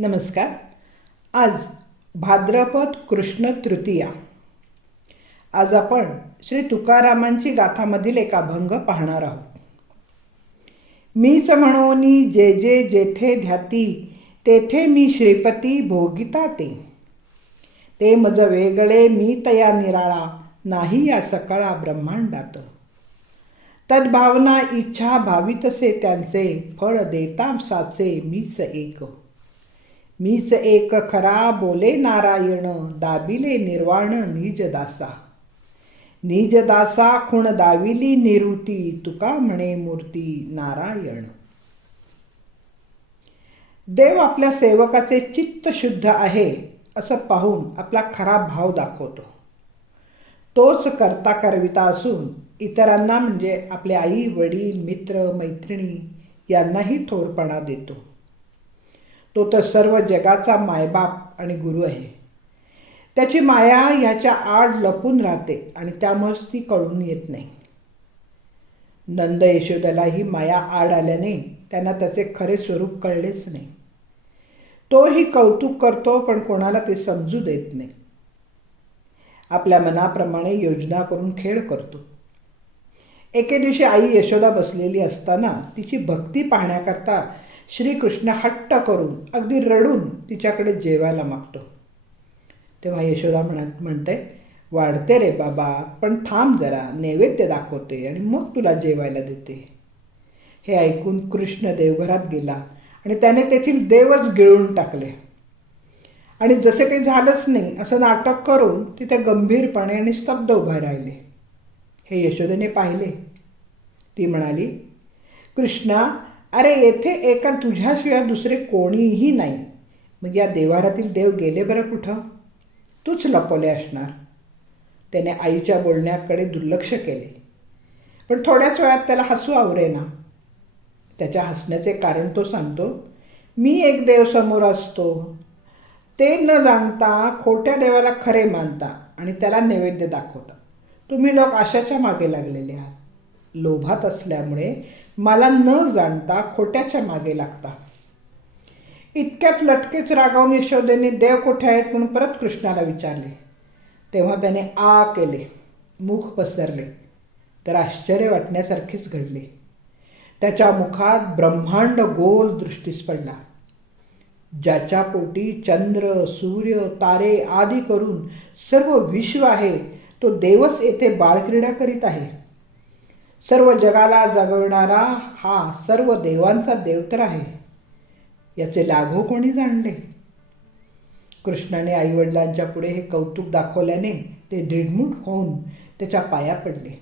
नमस्कार. आज भाद्रपद कृष्ण तृतीया. आज आपण श्री तुकारामांची गाथामधील एक अभंग पाहणार आहोत. मीच म्हणोनी जे जे जेथे ध्याती तेथे मी श्रीपती भोगिता ते ते मज वेगळे मी तया निराळा नाही या सकाळा ब्रह्मांडात. तद्भावना इच्छा भावितसे त्यांचे फळ देता साचे मीच एक. मीच एक खरा बोले नारायण दाबिले निर्वाण निज दासा निज दासा खुण दाविली निरुती तुका म्हणे मूर्ती नारायण. देव आपल्या सेवकाचे चित्त शुद्ध आहे असं पाहून आपला खरा भाव दाखवतो. तोच करता करविता असून इतरांना म्हणजे आपले आई वडील मित्र मैत्रिणी यांनाही थोरपणा देतो. तो तर सर्व जगाचा मायबाप आणि गुरु आहे. त्याची माया ह्याच्या आड लपून राहते आणि त्यामुळेच ती कळून येत नाही. नंद यशोदाला ही माया आड आल्याने त्यांना त्याचे खरे स्वरूप कळलेच नाही. तोही कौतुक करतो पण कोणाला ते समजू देत नाही. आपल्या मनाप्रमाणे योजना करून खेळ करतो. एके दिवशी आई यशोदा बसलेली असताना तिची भक्ती पाहण्याकरता श्रीकृष्ण हट्ट करून अगदी रडून तिच्याकडे जेवायला मागतो. तेव्हा यशोदा म्हणत म्हणते वाढते रे बाबा पण थांब जरा नैवेद्य दाखवते आणि मग तुला जेवायला देते. हे ऐकून कृष्ण देवघरात गेला आणि त्याने तेथील देवच गिळून टाकले. आणि जसे काही झालंच नाही असं नाटक करून तिथे गंभीरपणे आणि स्तब्ध उभा राहिले. हे यशोदेने पाहिले. ती म्हणाली कृष्णा अरे येथे एका तुझ्याशिवाय दुसरे कोणीही नाही. मग या देवारातील देव गेले बरं कुठं? तूच लपवले असणार. त्याने आईच्या बोलण्याकडे दुर्लक्ष केले. पण थोड्याच वेळात त्याला हसू आवरेना. त्याच्या हसण्याचे कारण तो सांगतो मी एक देव समोर असतो. ते न जाणता खोट्या देवाला खरे मानता आणि त्याला नैवेद्य दाखवता. तुम्ही लोक आशाच्या मागे लागलेले आहात. लोभात असल्यामुळे मला न जाणता खोट्याच्या मागे लागता. इतक्यात लटकेच रागावून यशोदेने देव कुठे आहेत म्हणून परत कृष्णाला विचारले. तेव्हा त्याने आ केले मुख पसरले तर आश्चर्य वाटण्यासारखेच घडले. त्याच्या मुखात ब्रह्मांड गोल दृष्टीस पडला. ज्याच्या पोटी चंद्र सूर्य तारे आदी करून सर्व विश्व आहे तो देवच येथे बाळक्रीडा करीत आहे. सर्व जगाला जगवणारा हा सर्व देवांचा देव तर आहे. याचे लाघो कोणी जाणले? कृष्णाने आईवडिलांच्या पुढे हे कौतुक दाखवल्याने ते दृढमूठ होऊन त्याच्या पाया पडले.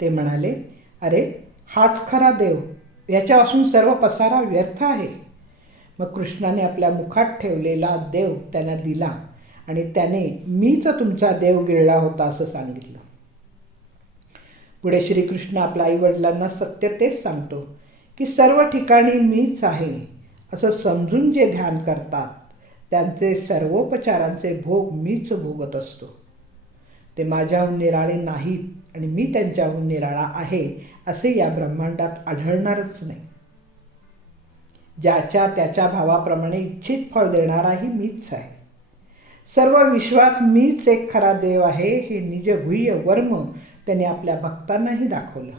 ते म्हणाले अरे हाच खरा देव. याच्यापासून सर्व पसारा व्यर्थ आहे. मग कृष्णाने आपल्या मुखात ठेवलेला देव त्यांना दिला आणि त्याने मीच तुमचा देव गिळला होता असं सांगितलं. पुढे श्रीकृष्ण आपल्या आईवडिलांना सत्य तेच सांगतो की सर्व ठिकाणी मीच आहे असं समजून जे ध्यान करतात त्यांचे सर्वोपचारांचे भोग मीच भोगत असतो. ते माझ्याहून निराळे नाहीत आणि मी त्यांच्याहून निराळा आहे असे या ब्रह्मांडात आढळणारच नाही. ज्याच्या त्याच्या भावाप्रमाणे इच्छित फळ देणाराही मीच आहे. सर्व विश्वात मीच एक खरा देव आहे हे निज वर्म त्याने आपल्या भक्तांनाही दाखवलं.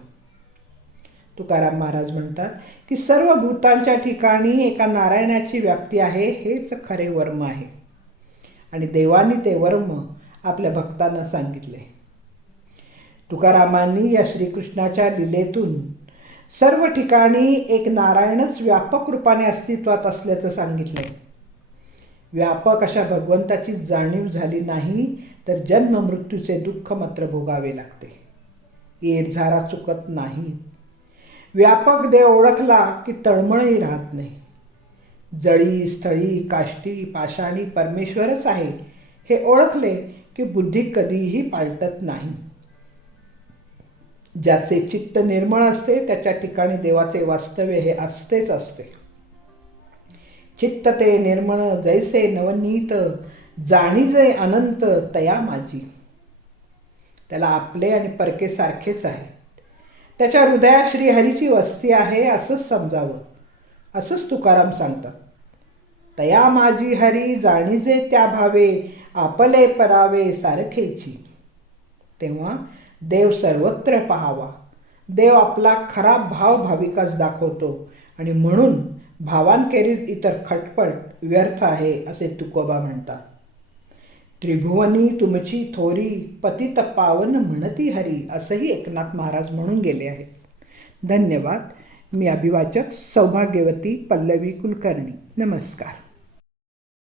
तुकाराम महाराज म्हणतात की सर्व भूतांच्या ठिकाणी एका नारायणाची व्याप्ती आहे हेच खरे वर्म आहे. आणि देवानी ते वर्म आपल्या भक्तांना सांगितले. तुकारामांनी या श्रीकृष्णाच्या लिलेतून सर्व ठिकाणी एक नारायणच व्यापक रूपाने अस्तित्वात असल्याचं सांगितलं व्यापक अशा भगवंताची जाणीव झाली नाही तर जन्म मृत्यूचे दुःख मात्र भोगावे लागते. येरझारा चुकत नाहीत. व्यापक देव ओळखला की तळमळही राहत नाही. जळी स्थळी काष्टी पाषाणी परमेश्वरच आहे हे ओळखले की बुद्धी कधीही पालटत नाही. ज्याचे चित्त निर्मळ असते त्याच्या ठिकाणी देवाचे वास्तव्य हे असतेच असते. चित्त ते निर्मळ जैसे नवनीत जाणीजे अनंत तया माझी. त्याला आपले आणि परके सारखेच आहे त्याच्या हृदयात श्रीहरीची वस्ती आहे असंच समजावं. असंच तुकाराम सांगतात. तया माझी हरी जाणीजे त्या भावे आपले परावे सारखेची. तेव्हा देव सर्वत्र पहावा. देव आपला खरा भाव भाविकास दाखवतो आणि म्हणून भावांखेरीज इतर खटपट व्यर्थ आहे असे तुकोबा म्हणतात. त्रिभुवनी तुमची थोरी पतित पावन म्हणती हरी असंही एकनाथ महाराज म्हणून गेले आहेत. धन्यवाद. मी अभिवाचक सौभाग्यवती पल्लवी कुलकर्णी. नमस्कार.